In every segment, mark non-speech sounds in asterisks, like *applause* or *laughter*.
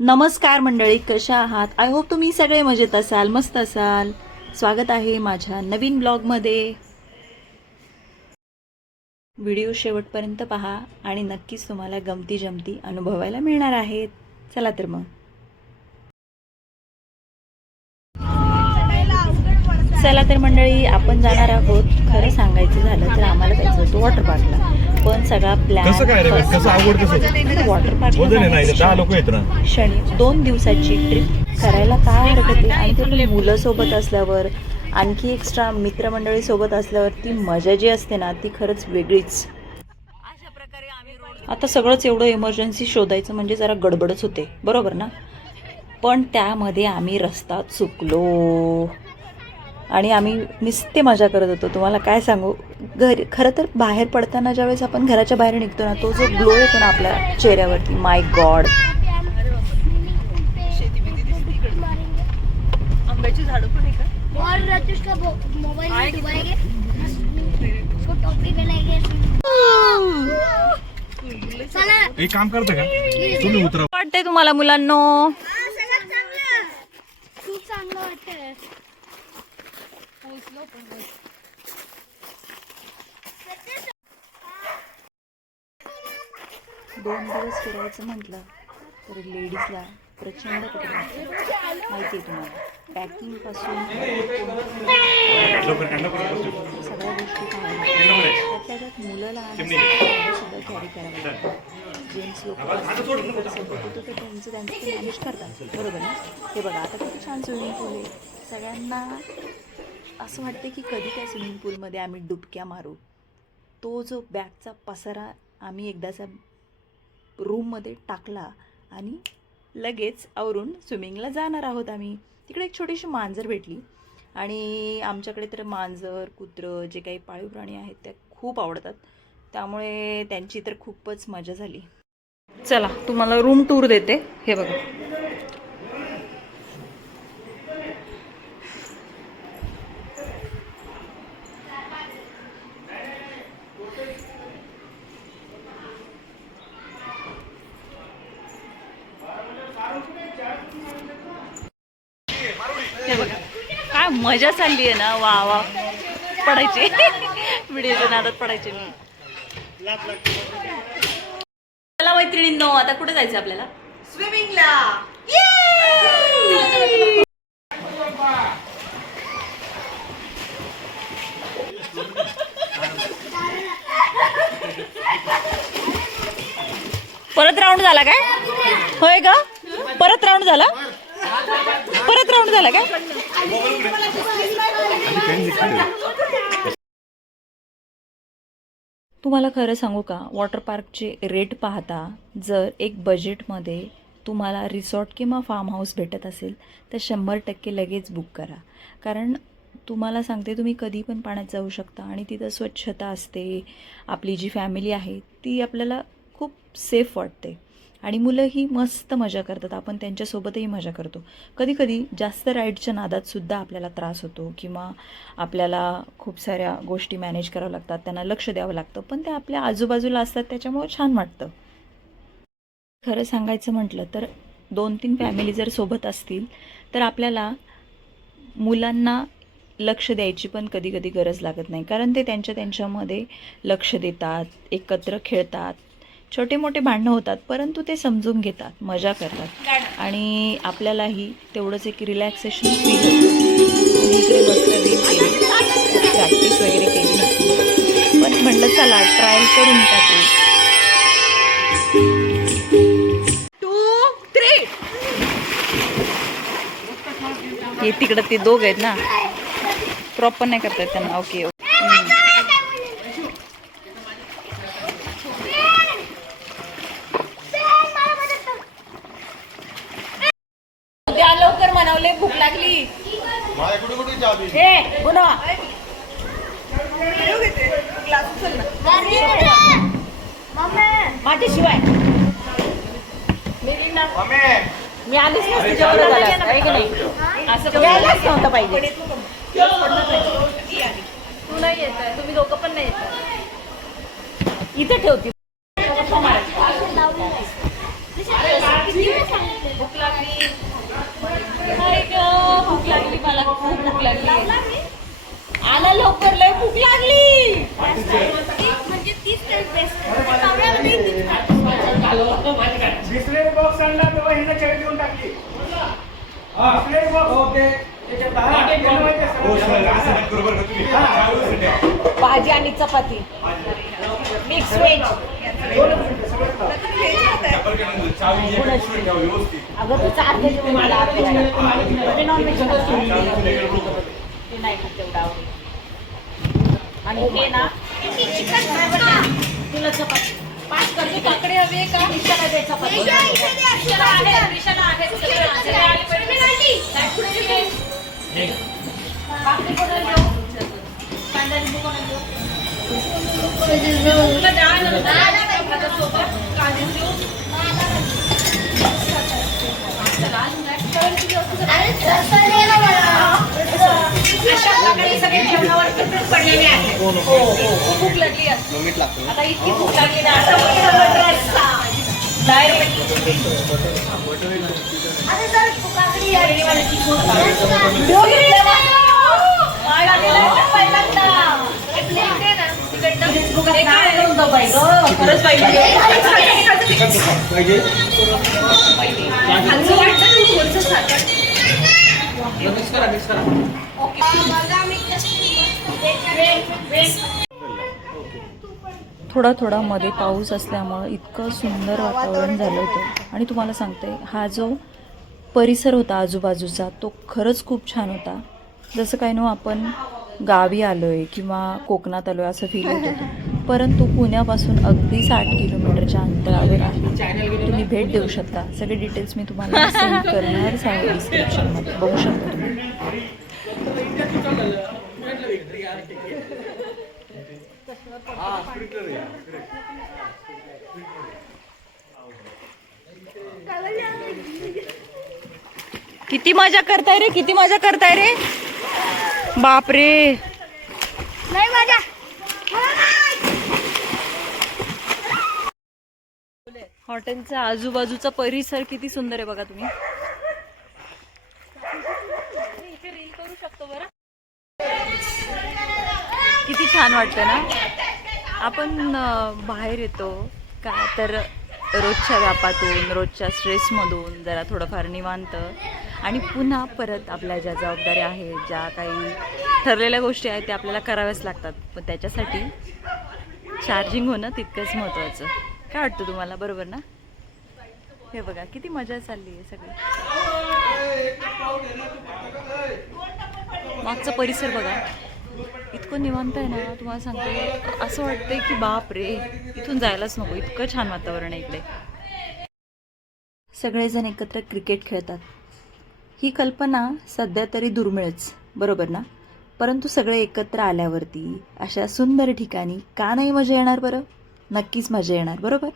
नमस्कार मंडळी कशा आहात? आय होप तुम्ही सगळे मजेत असाल मस्त असाल. स्वागत आहे माझ्या नवीन ब्लॉगमध्ये. व्हिडिओ शेवटपर्यंत पहा आणि नक्कीच तुम्हाला गमती जमती अनुभवायला मिळणार आहेत. चला तर मग. चला तर मंडळी आपण जाणार आहोत. खरं सांगायचं झालं तर आम्हाला जायचं होतं वॉटर पार्कला पण सगळा प्लॅन कसं काय रे बाई? कसं आवड कसं वॉटर पार्क लोक आहेत ना? क्षणी दोन दिवसाची ट्रिप करायला काय हरकत आहे? आणि ते मुलं सोबत असल्यावर आणखी एक्स्ट्रा मित्रमंडळी सोबत असल्यावर ती मजा जी असते ना ती खरंच वेगळीच. आता सगळंच एवढं इमर्जन्सी शोधायचं म्हणजे जरा गडबडच होते. बरोबर ना? पण त्यामध्ये आम्ही रस्ता चुकलो. आणि आम्ही नुसते मजा करत होतो. तुम्हाला काय सांगू? घर खरं तर बाहेर पडताना ज्यावेळेस आपण घराच्या बाहेर निघतो ना तो जो ग्लो येतो ना आपल्या चेहऱ्यावरती माय गॉड एक काम करते का? तुम्ही उतरा. वाटतंय तुम्हाला मुलांनो खूप चांगलं वाटतंय दोन दिवस फिरायचं म्हटलं तर लेडीजला प्रचंड कपडे माहिती आहे तुम्हाला पॅकिंगपासून सगळ्या गोष्टी काय त्याच्यात मुलं लहान सुद्धा कॅरी करायला लागतात. जेंट्स लोक सोबत तर त्यांचं त्यांचं ते मॅनेज करतात. बरोबर ना? हे बघा आता किती छान स्विमिंग पूल आहे. सगळ्यांना असं वाटतं की कधी त्या स्विमिंग पूलमध्ये आम्ही डुबक्या मारू. तो जो बॅगचा पसारा आम्ही एकदाचा रूममध्ये टाकला आणि लगेच आवरून स्विमिंगला जाणार आहोत आम्ही. तिकडे एक छोटीशी मांजर भेटली आणि आमच्याकडे तर मांजर कुत्रं जे काही पाळीव प्राणी आहेत त्या खूप आवडतात. त्यामुळे त्यांची तर खूपच मजा झाली. चला तुम्हाला रूम टूर देते. हे बघा. मजा चालली आहे ना? वा वा. पडायचे. व्हिडिओच्या नादात पडायचे. मी चला मैत्रिणींनो आता कुठे जायचं आपल्याला? स्विमिंगला. परत राऊंड झाला काय? होय का परत राऊंड झाला? परत राऊंड झाला का? तुम्हाला खरं सांगू का? वॉटर पार्कचे रेट पाहता जर एक बजेटमध्ये तुम्हाला रिसॉर्ट किंवा फार्म हाऊस भेटत असेल तर शंभर टक्के लगेच बुक करा. कारण तुम्हाला सांगते तुम्ही कधी पण पाण्यात जाऊ शकता आणि तिथं स्वच्छता असते आपली जी फॅमिली आहे ती आपल्याला खूप सेफ वाटते. आणि मुलंही मस्त मजा करतात. आपण त्यांच्यासोबतही मजा करतो. कधीकधी जास्त राईडच्या नादात सुद्धा आपल्याला त्रास होतो किंवा आपल्याला खूप साऱ्या गोष्टी मॅनेज कराव्या लागतात त्यांना लक्ष द्यावं लागतं पण ते आपल्या आजूबाजूला असतात त्याच्यामुळे छान वाटतं. खरं सांगायचं म्हटलं तर दोन तीन फॅमिली जर सोबत असतील तर आपल्याला मुलांना लक्ष द्यायची पण कधी कधी गरज लागत नाही. कारण ते त्यांच्या त्यांच्यामध्ये लक्ष देतात एकत्र खेळतात छोटे मोठे भांडणं होतात परंतु ते समजून घेतात मजा करतात. आणि आपल्यालाही तेवढंच एक रिलॅक्सेशन फील मस्त प्रॅक्टिस वगैरे केली पण म्हणलं चला ट्रायल करून टाकू. टू हे तिकडं ते दोघ आहेत ना. प्रॉपर नाही करतात त्यांना. ओके द्या लवकर म्हणावले भूक लागली. हे बनवा माझ्याशिवाय मी आलीच नसते जेवढं झालं. असतं, आहे की नाही? असं यायलाच नव्हतं पाहिजे. तू नाही येत आहे. तुम्ही दोघं पण नाही येत. इथे ठेवती. चाळीस द्या. भाजी आणि चपाती. Mix veg. अगं तू चार म्हणजे मला आवडते. नॉनव्हेज नाही. खात तेवढं आणि ते ना तुला चपाती. पाच करते काकडे हवे का? रिक्षाला दे चपाती रिक्षाला आहे रिक्षाला आहे. कोणाला देऊ? कांदा लिंबू कोणाला देऊ? तुला डाळ नव्हतं. भातासोबत? कांदे देऊ. चला, प्रकारे सगळे जेवणावर तसेच पडलेले आहेत. हो, हो. खूप भूक लागली आहे. आता इतकी भूक लागली ना. खरंच. खालचं वाटतं ना, वरचं साखर. थोडा थोडा मध्ये पाऊस असल्यामुळं इतकं सुंदर वातावरण झालं होतं. आणि तुम्हाला सांगते हा जो परिसर होता आजूबाजूचा तो खरंच खूप छान होता. जसं काय नो आपण गावी आलो आहे किंवा कोकणात आलो आहे असं फील होत होतं. परंतु पुण्यापासून अगदी साठ किलोमीटरच्या अंतरावर आहे. तुम्ही भेट देऊ शकता. सगळे डिटेल्स मी तुम्हाला सेंड करणार आहे डिस्क्रिप्शनमध्ये बघू शकता तुम्ही. किती मजा करताय रे किती मजा करताय रे? बापरे. नाही माझ्या हॉटेलचा आजूबाजूचा परिसर किती सुंदर आहे बघा तुम्ही. किती छान वाटतं ना? आपण बाहेर येतो. का तर रोजच्या व्यापातून रोजच्या स्ट्रेसमधून जरा थोडंफार निवांत. आणि पुन्हा परत आपल्या ज्या जबाबदाऱ्या आहेत ज्या काही ठरलेल्या गोष्टी आहेत त्या आपल्याला कराव्याच लागतात. पण त्याच्यासाठी चार्जिंग होणं तितकंच महत्त्वाचं. काय वाटतं तुम्हाला? बरोबर ना? हे बघा किती मजा चालली आहे सगळी. मागचा परिसर बघा. इतकं निवांत आहे ना तुम्हाला सांगते. असं वाटतंय की बाप रे इथून जायलाच नको इतकं छान वातावरण आहे इकडे. सगळेजण एकत्र क्रिकेट खेळतात. ही कल्पना सध्या तरी दुर्मिळच बरोबर ना? परंतु सगळे एकत्र आल्यावरती अशा सुंदर ठिकाणी का नाही मजा येणार बरं? नक्कीच मजा येणार बरोबर?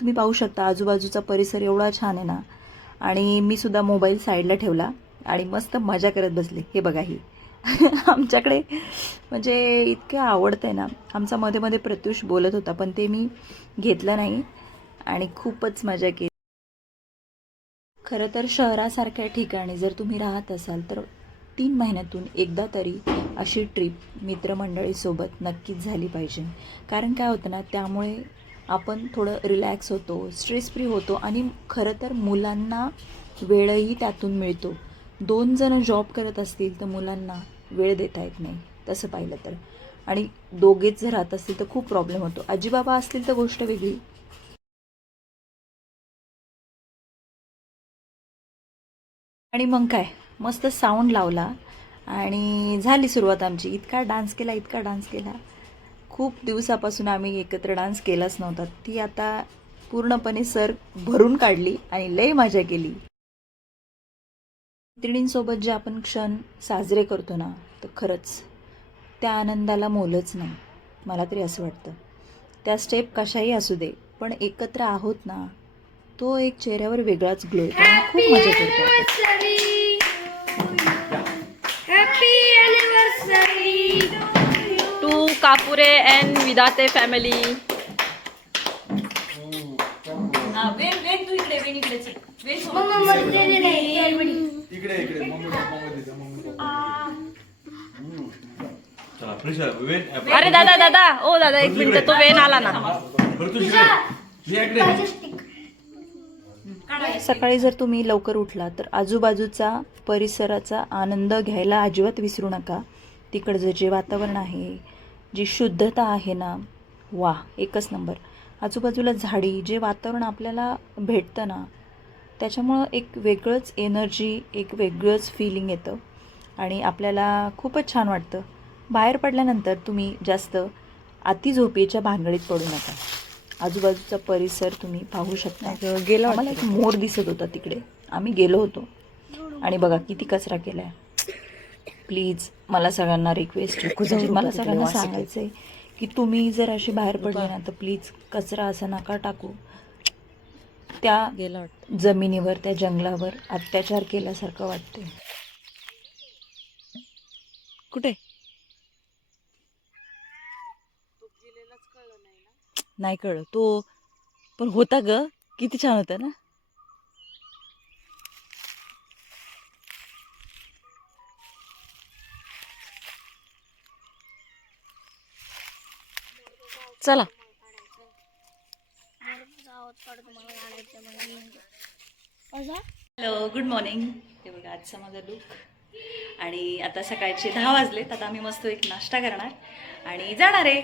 तुम्ही पाहू शकता आजूबाजूचा परिसर एवढा छान आहे ना? आणि मी सुद्धा मोबाईल साईडला ठेवला आणि मस्त मजा करत बसले. हे बघा ही. *laughs* आमच्याकडे म्हणजे इतके आवडतं आहे ना. आमचा मध्ये मध्ये प्रत्युष बोलत होता पण ते मी घेतलं नाही. आणि खूपच मजा केली. खरं तर शहरासारख्या ठिकाणी जर तुम्ही राहत असाल तर तीन महिन्यातून एकदा तरी अशी ट्रिप मित्रमंडळीसोबत नक्कीच झाली पाहिजे. कारण काय होतं ना त्यामुळे आपण थोडं रिलॅक्स होतो स्ट्रेस फ्री होतो आणि खरं तर मुलांना वेळही त्यातून मिळतो. दोन जण जॉब करत असतील तर मुलांना वेळ देता येत नाही. तसं पाहिलं तर. आणि दोघेच जर राहत असतील तर खूप प्रॉब्लेम होतो. आजीबाबा असतील तर गोष्ट वेगळी. आणि मग काय? मस्त साऊंड लावला आणि झाली सुरुवात आमची. इतका डान्स केला इतका डान्स केला. खूप दिवसापासून आम्ही एकत्र डान्स केलाच नव्हता. ती आता पूर्णपणे सर भरून काढली आणि लय मजा केली. मैत्रिणींसोबत जे आपण क्षण साजरे करतो ना तर खरंच त्या आनंदाला मोलच नाही मला तरी असं वाटतं त्या स्टेप कशाही असू दे पण एकत्र आहोत ना तो एक चेहऱ्यावर वेगळाच ग्लो येतो आणि खूप मजा करतो to Kapure and Vidate family वेण वेण तू इकडे वेण इकडे इकडे इकडे मम्मी मम्मी देते, मम्मी चला प्रिशा वेट अरे दादा दादा ओ दादा एक मिनिट तो वेण आला ना. बरं तू शिकले. ये इकडे. सकाळी जर तुम्ही लवकर उठला तर आजूबाजूचा परिसराचा आनंद घ्यायला अजिबात विसरू नका. तिकडचं जे वातावरण आहे जी शुद्धता आहे ना वा एकच नंबर. आजूबाजूला झाडी जे वातावरण आपल्याला भेटतं ना त्याच्यामुळं एक वेगळंच एनर्जी एक वेगळंच फिलिंग येतं. आणि आपल्याला खूपच छान वाटतं. बाहेर पडल्यानंतर तुम्ही जास्त अति झोपेच्या भानगडीत पडू नका. आजूबाजूचा परिसर तुम्ही पाहू शकता. गेलो आम्हाला एक मोर दिसत होता तिकडे. आम्ही गेलो होतो. आणि बघा किती कचरा केला आहे प्लीज मला सगळ्यांना रिक्वेस्ट म्हणजे मला सगळ्यांना सांगायचं आहे की तुम्ही जर अशी बाहेर पडले ना तर प्लीज कचरा असा नका टाकू. त्या जमिनीवर त्या जंगलावर अत्याचार केल्यासारखं वाटते कुठे? नाही कळलं. तो पण होता ग. किती छान होता ना? चला. Good morning. ते बघा आजचा माझा लुक आणि आता सकाळचे दहा वाजलेत आता आम्ही मस्त एक नाश्ता करणार. आणि जाणार आहे.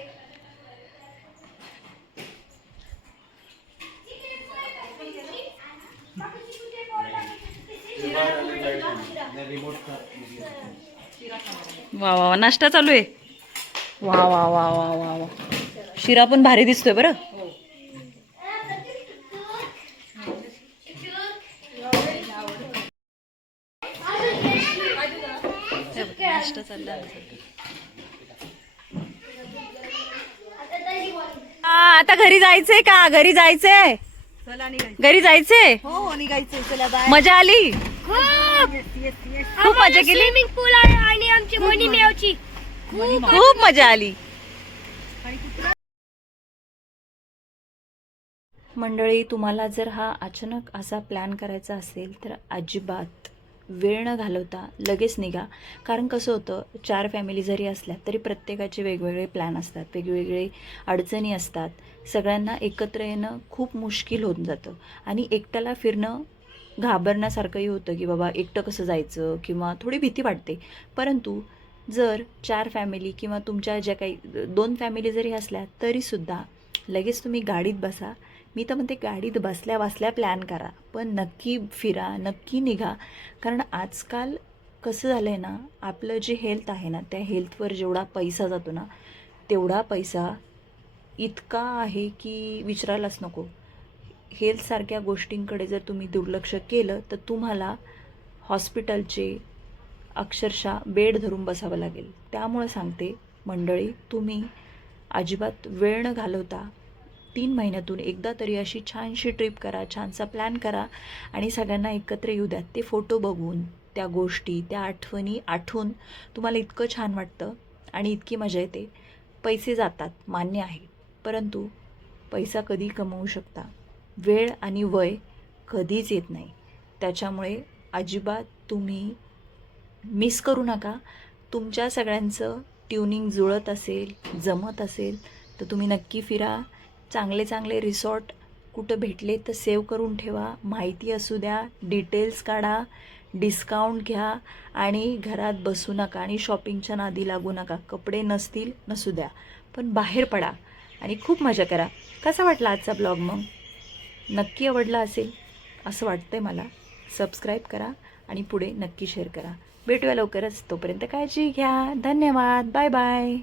वा वा वा नाश्ता चालू आहे. वा वा वा वा वा वा. शिरा पण भारी दिसतोय बरं. आता घरी जायचंय का? घरी जायचंय? घरी जायचंय? मजा आली? खूप मजा केली. स्विमिंग पूल आहे आणि आमची मनी मेवची. खूप मजा आली. मंडळी तुम्हाला जर हा अचानक असा प्लॅन करायचा असेल तर अजिबात वेळ न घालवता लगेच निघा. कारण कसं होतं चार फॅमिली जरी असल्या तरी प्रत्येकाचे वेगवेगळे प्लॅन असतात वेगवेगळे अडचणी असतात. सगळ्यांना एकत्र येणं खूप मुश्किल होऊन जातं. आणि एकट्याला फिरणं घाबरण्यासारखंही होतं की बाबा एकटं कसं जायचं किंवा थोडी भीती वाटते. परंतु जर चार फॅमिली किंवा तुमच्या ज्या काही दोन फॅमिली जरी असल्या तरीसुद्धा लगेच तुम्ही गाडीत बसा. मी तर म्हणते गाडीत बसल्या बसल्या प्लॅन करा पण नक्की फिरा नक्की निघा. कारण आजकाल कसं झालं आहे ना आपलं जे हेल्थ आहे ना त्या हेल्थवर जेवढा पैसा जातो ना तेवढा पैसा इतका आहे की विचारायलाच नको. हेल्थसारख्या गोष्टींकडे जर तुम्ही दुर्लक्ष केलं तर तुम्हाला हॉस्पिटलचे अक्षरशः बेड धरून बसावं लागेल. त्यामुळं सांगते मंडळी तुम्ही अजिबात वेळ न घालवता तीन महिन्यातून एकदा तरी अशी छानशी ट्रिप करा छानसा प्लॅन करा आणि सगळ्यांना एकत्र येऊ द्या. ते फोटो बघून त्या गोष्टी त्या आठवणी आठवून तुम्हाला इतकं छान वाटतं आणि इतकी मजा येते. पैसे जातात मान्य आहे. परंतु पैसा कधी कमवू शकता? वेळ आणि वय कधीच येत नाही. त्याच्यामुळे अजिबात तुम्ही मिस करू नका. तुमच्या सगळ्यांचं ट्युनिंग जुळत असेल जमत असेल तर तुम्ही नक्की फिरा. चांगले चांगले रिसॉर्ट कुठं भेटले तर सेव करून ठेवा. माहिती असू द्या डिटेल्स काढा डिस्काउंट घ्या आणि घरात बसू नका आणि शॉपिंगच्या नादी लागू नका. कपडे नसतील नसू द्या. पण बाहेर पडा आणि खूप मजा करा. कसा वाटला आजचा ब्लॉग मग? नक्की आवडला असेल? असं वाटतंय मला. सबस्क्राईब करा आणि पुढे नक्की शेअर करा. भेटूया लवकरच. तोपर्यंत काळजी घ्या. धन्यवाद. Bye bye